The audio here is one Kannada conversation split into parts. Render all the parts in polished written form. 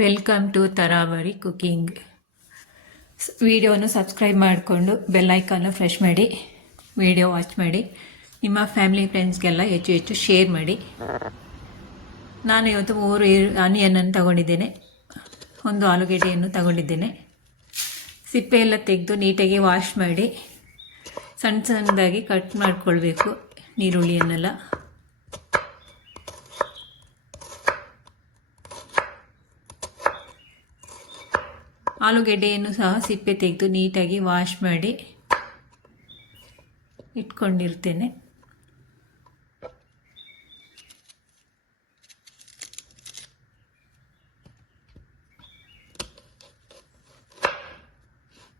Welcome to Taravari cooking. ವಿಡಿಯೋನು ಸಬ್ಸ್ಕ್ರೈಬ್ ಮಾಡಿಕೊಂಡು ಬೆಲ್ಲೈಕನ್ನು ಫ್ರೆಶ್ ಮಾಡಿ ವಿಡಿಯೋ ವಾಚ್ ಮಾಡಿ. ನಿಮ್ಮ ಫ್ಯಾಮಿಲಿ ಫ್ರೆಂಡ್ಸ್ಗೆಲ್ಲ ಹೆಚ್ಚು ಹೆಚ್ಚು ಶೇರ್ ಮಾಡಿ. ನಾನು ಇವತ್ತು 3 ಆನಿಯನನ್ನು ತಗೊಂಡಿದ್ದೇನೆ, 1 ಆಲೂಗೆಡ್ಡೆಯನ್ನು ತಗೊಂಡಿದ್ದೇನೆ. ಸಿಪ್ಪೆ ಎಲ್ಲ ತೆಗೆದು ನೀಟಾಗಿ ವಾಶ್ ಮಾಡಿ ಸಣ್ಣ ಸಣ್ಣದಾಗಿ ಕಟ್ ಮಾಡಿಕೊಳ್ಬೇಕು ನೀರುಳ್ಳಿಯನ್ನೆಲ್ಲ. ಆಲೂಗೆಡ್ಡೆಯನ್ನು ಸಹ ಸಿಪ್ಪೆ ತೆಗೆದು ನೀಟಾಗಿ ವಾಶ್ ಮಾಡಿ ಇಟ್ಕೊಂಡಿರ್ತೇನೆ.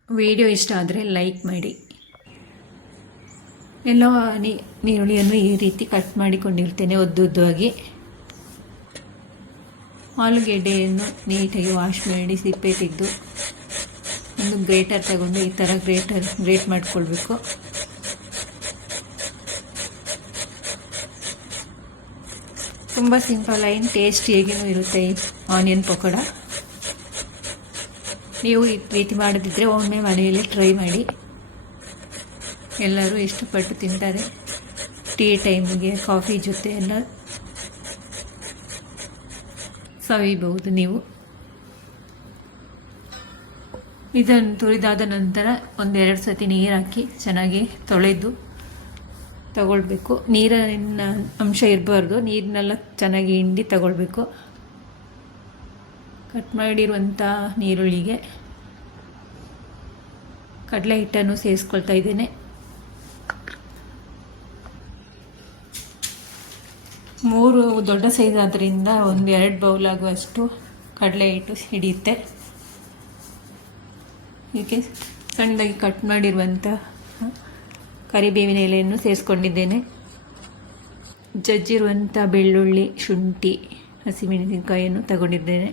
ವಿಡಿಯೋ ಇಷ್ಟ ಆದರೆ ಲೈಕ್ ಮಾಡಿ. ಎಲ್ಲ ನೀರುಳ್ಳಿಯನ್ನು ಈ ರೀತಿ ಕಟ್ ಮಾಡಿಕೊಂಡಿರ್ತೇನೆ ಉದ್ದುದ್ದವಾಗಿ. ಆಲೂಗೆಡ್ಡೆಯನ್ನು ನೀಟಾಗಿ ವಾಶ್ ಮಾಡಿ ಸಿಪ್ಪೆ ತೆಗೆದು ಒಂದು ಗ್ರೇಟರ್ ತಗೊಂಡು ಈ ಥರ ಗ್ರೇಟ್ ಮಾಡಿಕೊಳ್ಬೇಕು. ತುಂಬ ಸಿಂಪಲ್ ಆಗಿ ಟೇಸ್ಟಿಯಾಗಿಯೂ ಇರುತ್ತೆ ಈ ಆನಿಯನ್ ಪಕೋಡ. ನೀವು ಈ ರೀತಿ ಮಾಡದಿದ್ದರೆ ಒಮ್ಮೆ ಮನೆಯಲ್ಲಿ ಟ್ರೈ ಮಾಡಿ. ಎಲ್ಲರೂ ಇಷ್ಟಪಟ್ಟು ತಿಂತಾರೆ. ಟೀ ಟೈಮಿಗೆ ಕಾಫಿ ಜೊತೆ ಎಲ್ಲ ಸವಿಬಹುದು ನೀವು. ಇದನ್ನು ತುರಿದಾದ ನಂತರ 1-2 ಸತಿ ನೀರು ಹಾಕಿ ಚೆನ್ನಾಗಿ ತೊಳೆದು ತಗೊಳ್ಬೇಕು. ನೀರಿನ ಅಂಶ ಇರಬಾರ್ದು, ನೀರನ್ನೆಲ್ಲ ಚೆನ್ನಾಗಿ ಹಿಂಡಿ ತಗೊಳ್ಬೇಕು. ಕಟ್ ಮಾಡಿರುವಂಥ ನೀರುಳ್ಳಿಗೆ ಕಡಲೆ ಹಿಟ್ಟನ್ನು ಸೇರಿಸ್ಕೊಳ್ತಾ ಇದ್ದೇನೆ. 3 ದೊಡ್ಡ ಸೈಜ್ ಆದ್ದರಿಂದ 1-2 ಬೌಲ್ ಆಗುವಷ್ಟು ಕಡಲೆ ಹಿಟ್ಟು ಹಿಡಿಯುತ್ತೆ. ಇದಕ್ಕೆ ಸಣ್ಣದಾಗಿ ಕಟ್ ಮಾಡಿರುವಂಥ ಕರಿಬೇವಿನ ಎಲೆಯನ್ನು ಸೇರಿಸ್ಕೊಂಡಿದ್ದೇನೆ. ಜಜ್ಜಿರುವಂಥ ಬೆಳ್ಳುಳ್ಳಿ, ಶುಂಠಿ, ಹಸಿಮೆಣಸಿನಕಾಯಿಯನ್ನು ತಗೊಂಡಿದ್ದೇನೆ.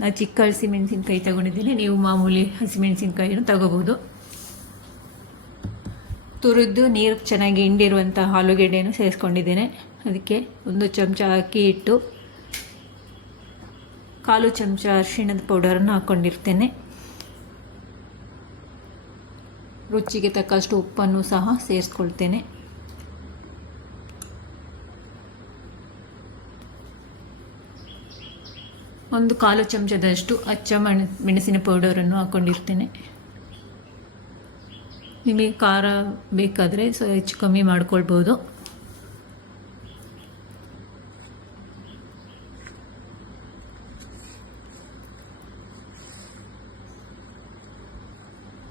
ನಾನು ಚಿಕ್ಕ ಹಸಿಮೆಣಸಿನಕಾಯಿ ತಗೊಂಡಿದ್ದೇನೆ, ನೀವು ಮಾಮೂಲಿ ಹಸಿಮೆಣಸಿನಕಾಯಿಯನ್ನು ತಗೋಬೋದು. ತುರಿದು ನೀರು ಚೆನ್ನಾಗಿ ಹಿಂಡಿರುವಂಥ ಆಲೂಗೆಡ್ಡೆಯನ್ನು ಸೇರಿಸ್ಕೊಂಡಿದ್ದೇನೆ. ಅದಕ್ಕೆ 1 ಚಮಚ ಅಕ್ಕಿ ಹಿಟ್ಟು, 1/4 ಚಮಚ ಅರಿಶಿಣದ ಪೌಡರನ್ನು ಹಾಕ್ಕೊಂಡಿರ್ತೇನೆ. ರುಚಿಗೆ ತಕ್ಕಷ್ಟು ಉಪ್ಪನ್ನು ಸಹ ಸೇರಿಸ್ಕೊಳ್ತೇನೆ. ಒಂದು 1/4 ಚಮಚದಷ್ಟು ಅಚ್ಚ ಮೆಣಸಿನ ಪೌಡರನ್ನು ಹಾಕ್ಕೊಂಡಿರ್ತೇನೆ. ನಿಮಗೆ ಖಾರ ಬೇಕಾದರೆ ಹೆಚ್ಚು ಕಮ್ಮಿ ಮಾಡ್ಕೊಳ್ಬೋದು.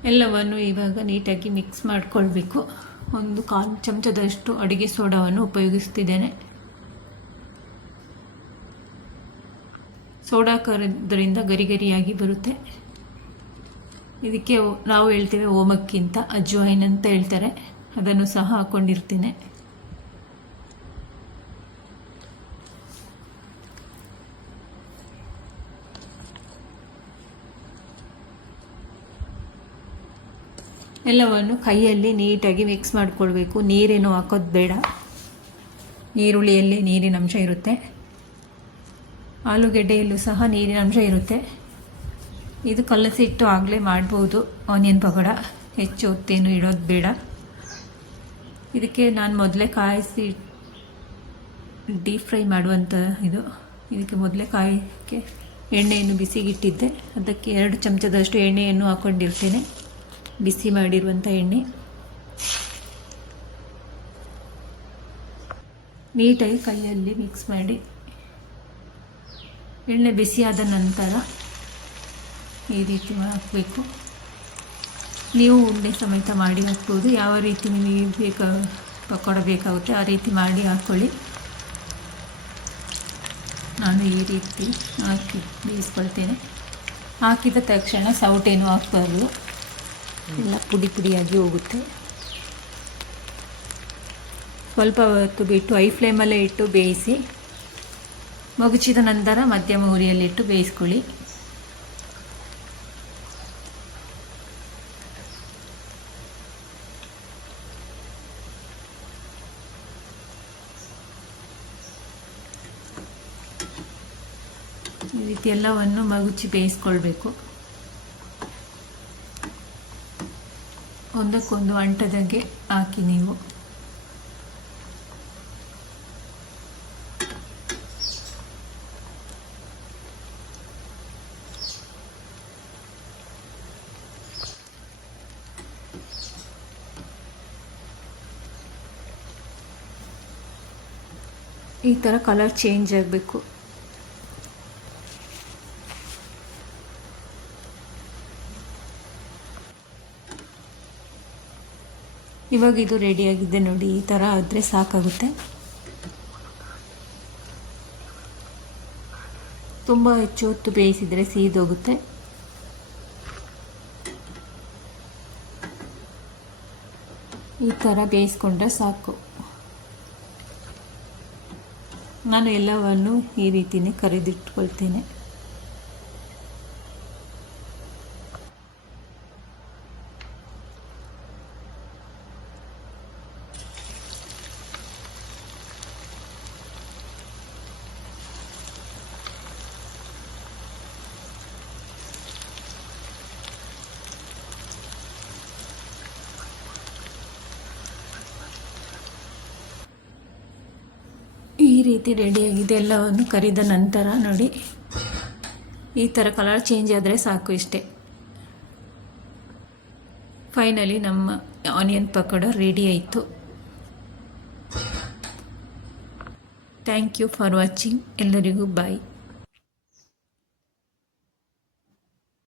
ಎಲ್ಲವನ್ನು ಇವಾಗ ನೀಟಾಗಿ ಮಿಕ್ಸ್ ಮಾಡಿಕೊಳ್ಬೇಕು. 1/4 ಚಮಚದಷ್ಟು ಅಡುಗೆ ಸೋಡಾವನ್ನು ಉಪಯೋಗಿಸ್ತಿದ್ದೇನೆ. ಸೋಡಾ ಕರದ್ರಿಂದ ಗರಿಗರಿಯಾಗಿ ಬರುತ್ತೆ. ಇದಕ್ಕೆ ನಾವು ಹೇಳ್ತೇವೆ ಓಮಕ್ಕಿಂತ ಅಜ್ವಾಯಿನ್ ಅಂತ ಹೇಳ್ತಾರೆ, ಅದನ್ನು ಸಹ ಹಾಕ್ಕೊಂಡಿರ್ತೇನೆ. ಎಲ್ಲವನ್ನು ಕೈಯಲ್ಲಿ ನೀಟಾಗಿ ಮಿಕ್ಸ್ ಮಾಡಿಕೊಳ್ಬೇಕು. ನೀರೇನು ಹಾಕೋದು ಬೇಡ, ಈರುಳ್ಳಿಯಲ್ಲಿ ನೀರಿನ ಅಂಶ ಇರುತ್ತೆ, ಆಲೂಗೆಡ್ಡೆಯಲ್ಲೂ ಸಹ ನೀರಿನ ಅಂಶ ಇರುತ್ತೆ. ಇದು ಕಲಸಿಟ್ಟು ಆಗಲೇ ಮಾಡ್ಬೋದು ಆನಿಯನ್ ಪಕೋಡ, ಹೆಚ್ಚು ಹೊತ್ತೇನು ಇಡೋದು ಬೇಡ. ಇದಕ್ಕೆ ನಾನು ಮೊದಲೇ ಕಾಯಿಸಿ ಡೀಪ್ ಫ್ರೈ ಮಾಡುವಂಥ ಇದಕ್ಕೆ ಮೊದಲೇ ಕಾಯಕ್ಕೆ ಎಣ್ಣೆಯನ್ನು ಬಿಸಿಗಿಟ್ಟಿದ್ದೆ. ಅದಕ್ಕೆ 2 ಚಮಚದಷ್ಟು ಎಣ್ಣೆಯನ್ನು ಹಾಕ್ಕೊಂಡಿರ್ತೇನೆ, ಬಿಸಿ ಮಾಡಿರುವಂಥ ಎಣ್ಣೆ. ನೀಟಾಗಿ ಕೈಯಲ್ಲಿ ಮಿಕ್ಸ್ ಮಾಡಿ ಎಣ್ಣೆ ಬಿಸಿಯಾದ ನಂತರ ಈ ರೀತಿ ಹಾಕಬೇಕು. ನೀವು ಉಂಡೆ ಸಮೇತ ಮಾಡಿ ಹಾಕ್ಬೋದು, ಯಾವ ರೀತಿ ನಿಮಗೆ ಪಕೋಡ ಬೇಕಾಗುತ್ತೆ ಆ ರೀತಿ ಮಾಡಿ ಹಾಕ್ಕೊಳ್ಳಿ. ನಾನು ಈ ರೀತಿ ಹಾಕಿ ಬೇಯಿಸ್ಕೊಳ್ತೇನೆ. ಹಾಕಿದ ತಕ್ಷಣ ಸೌಟೇನು ಹಾಕ್ಬಾರ್ದು, ಎಲ್ಲ ಪುಡಿ ಪುಡಿಯಾಗಿ ಹೋಗುತ್ತೆ. ಸ್ವಲ್ಪ ಹೊತ್ತು ಬಿಟ್ಟು ಹೈ ಫ್ಲೇಮಲ್ಲೇ ಇಟ್ಟು ಬೇಯಿಸಿ, ಮಗುಚಿದ ನಂತರ ಮಧ್ಯಮ ಉರಿಯಲ್ಲಿಟ್ಟು ಬೇಯಿಸ್ಕೊಳ್ಳಿ. ಈ ರೀತಿ ಎಲ್ಲವನ್ನು ಮಗುಚಿ ಬೇಯಿಸ್ಕೊಳ್ಬೇಕು. ಒಂದಕ್ಕೊಂದು ಅಂಟದಂಗೆ ಹಾಕಿ ನೀವು. ಈ ಥರ ಕಲರ್ ಚೇಂಜ್ ಆಗಬೇಕು. ಇವಾಗ ಇದು ರೆಡಿಯಾಗಿದೆ ನೋಡಿ. ಈ ಥರ ಆದರೆ ಸಾಕಾಗುತ್ತೆ. ತುಂಬ ಹೆಚ್ಚು ಹೊತ್ತು ಬೇಯಿಸಿದರೆ ಸೀದೋಗುತ್ತೆ. ಈ ಥರ ಬೇಯಿಸ್ಕೊಂಡ್ರೆ ಸಾಕು. ನಾನು ಎಲ್ಲವನ್ನು ಈ ರೀತಿಯೇ ಕರಿದಿಟ್ಕೊಳ್ತೇನೆ. ಈ ರೀತಿ ರೆಡಿಯಾಗಿದೆ. ಎಲ್ಲವನ್ನು ಕರಿದ ನಂತರ ನೋಡಿ, ಈ ಥರ ಕಲರ್ ಚೇಂಜ್ ಆದರೆ ಸಾಕು. ಇಷ್ಟೇ, ಫೈನಲಿ ನಮ್ಮ ಆನಿಯನ್ ಪಕೋಡ ರೆಡಿ ಆಯಿತು. Thank you for watching. ಎಲ್ಲರಿಗೂ ಬಾಯ್.